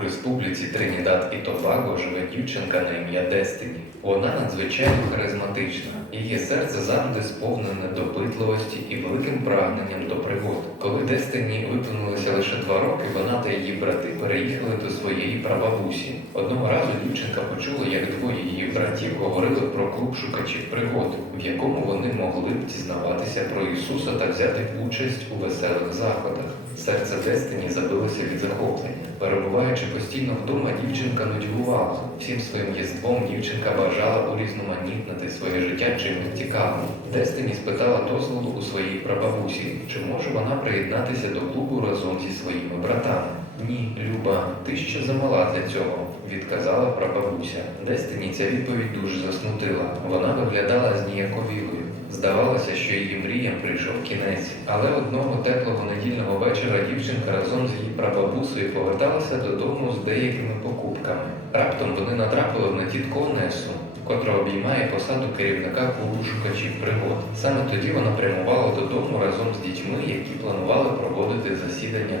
У республіці Тринідад і Тобаго живе дівчинка на ім'я Дестині. Вона надзвичайно харизматична. Її серце завжди сповнене допитливості і великим прагненням до пригод. Коли Дестині виповнилося лише два роки, вона та її брати переїхали до своєї прабабусі. Одного разу дівчинка почула, як двоє її братів говорили про клуб шукачів пригод, в якому вони могли б дізнаватися про Ісуса та взяти участь у веселих заходах. Серце Дестині забилося від захоплення. Перебуваючи постійно вдома, дівчинка нудьгувала. Всім своїм єством дівчинка бажала урізноманітнити своє життя чимось цікавим. Дестині спитала дозволу у своїй прабабусі, чи може вона приєднатися до клубу разом зі своїми братами. Ні, Люба, ти ще замала для цього, відказала прабабуся. Дестині ця відповідь дуже засмутила. Вона виглядала зніяковілою. Здавалося, що її мріям прийшов кінець, але одного теплого недільного вечора дівчинка разом з її прабабусею поверталася додому з деякими покупками. Раптом вони натрапили на тітку Онесу, котра обіймає посаду керівника клубу шукачів пригод. Саме тоді вона прямувала додому разом з дітьми, які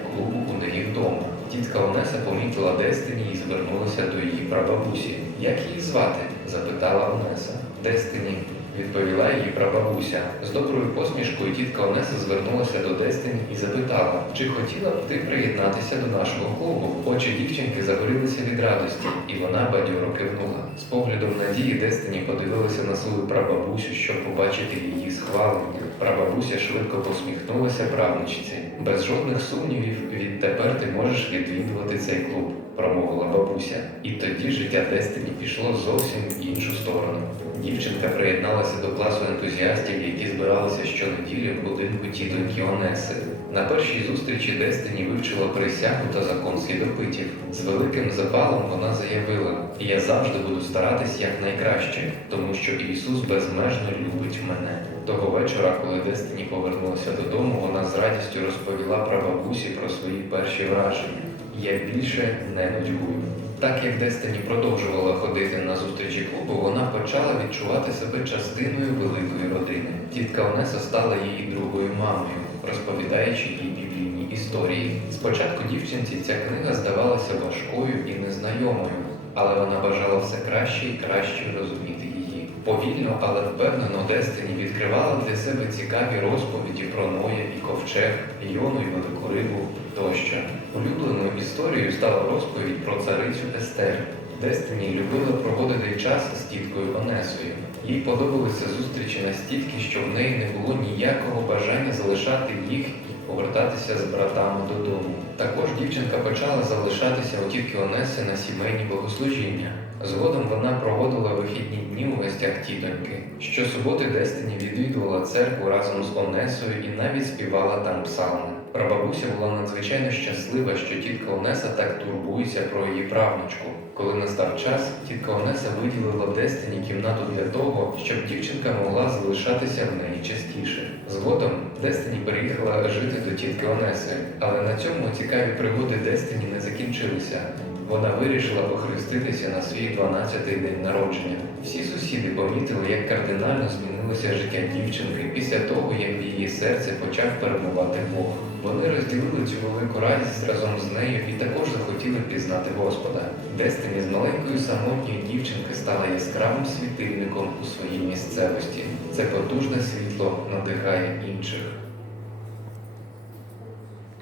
клубу у неї вдома. Тітка Онеса помітила Дестині і звернулася до її прабабусі. Як її звати? запитала Онеса. Дестині відповіла її прабабуся. З доброю посмішкою тітка Онеса звернулася до Дестині і запитала, чи хотіла б ти приєднатися до нашого клубу. Очі дівчинки загорілися від радості, і вона бадьоро кивнула. З поглядом надії Дестині подивилася на свою прабабусю, щоб побачити її схвалення. Прабабуся швидко посміхнулася правнучці. Без жодних сумнівів, відтепер ти можеш відвідувати цей клуб, промовила бабуся. І тоді життя Дестині пішло зовсім в іншу сторону. Дівчинка приєдналася до класу ентузіастів, які збиралися щонеділі в будинку тітоньки Онеси. На першій зустрічі Дестині вивчила присягу та закон слідопитів. З великим запалом вона заявила: Я завжди буду старатись якнайкраще, тому що Ісус безмежно любить мене. Того вечора, коли Дестині повернулася додому, вона з радістю розповіла прабабусі про свої перші враження. Я більше не нудьгую. Так як Дестині продовжувала ходити на зустрічі клубу, вона почала відчувати себе частиною великої родини. Тітка Онеса стала її другою мамою, розповідаючи їй біблійні історії. Спочатку дівчинці ця книга здавалася важкою і незнайомою, але вона бажала все краще і краще розуміти її. Повільно, але впевнено Дестині відкривала для себе цікаві розповіді про Ноя і ковчег, Йону і велику рибу тощо. Улюбленою історією стала розповідь про царицю Естер. Дестині любила проводити час з тіткою Онесою. Їй подобалися зустрічі настільки, що в неї не було ніякого бажання залишати їх і повертатися з братами додому. Також дівчинка почала залишатися у тітки Онеси на сімейні богослужіння. Згодом вона проводила вихідні гостях тітоньки. Щосуботи Дестині відвідувала церкву разом з Онесою і навіть співала там псалми. Прабабуся була надзвичайно щаслива, що тітка Онеса так турбується про її правнучку. Коли настав час, тітка Онеса виділила Дестині кімнату для того, щоб дівчинка могла залишатися в неї частіше. Згодом Дестині переїхала жити до тітки Онеси, але на цьому цікаві пригоди Дестині не закінчилися. Вона вирішила похреститися на свій 12-й день народження. Всі сусіди помітили, як кардинально змінилося життя дівчинки після того, як в її серце почав перебувати Бог. Вони розділили цю велику радість разом з нею і також захотіли пізнати Господа. Дестині з маленькою самотньої дівчинки стала яскравим світильником у своїй місцевості. Це потужне світло надихає інших.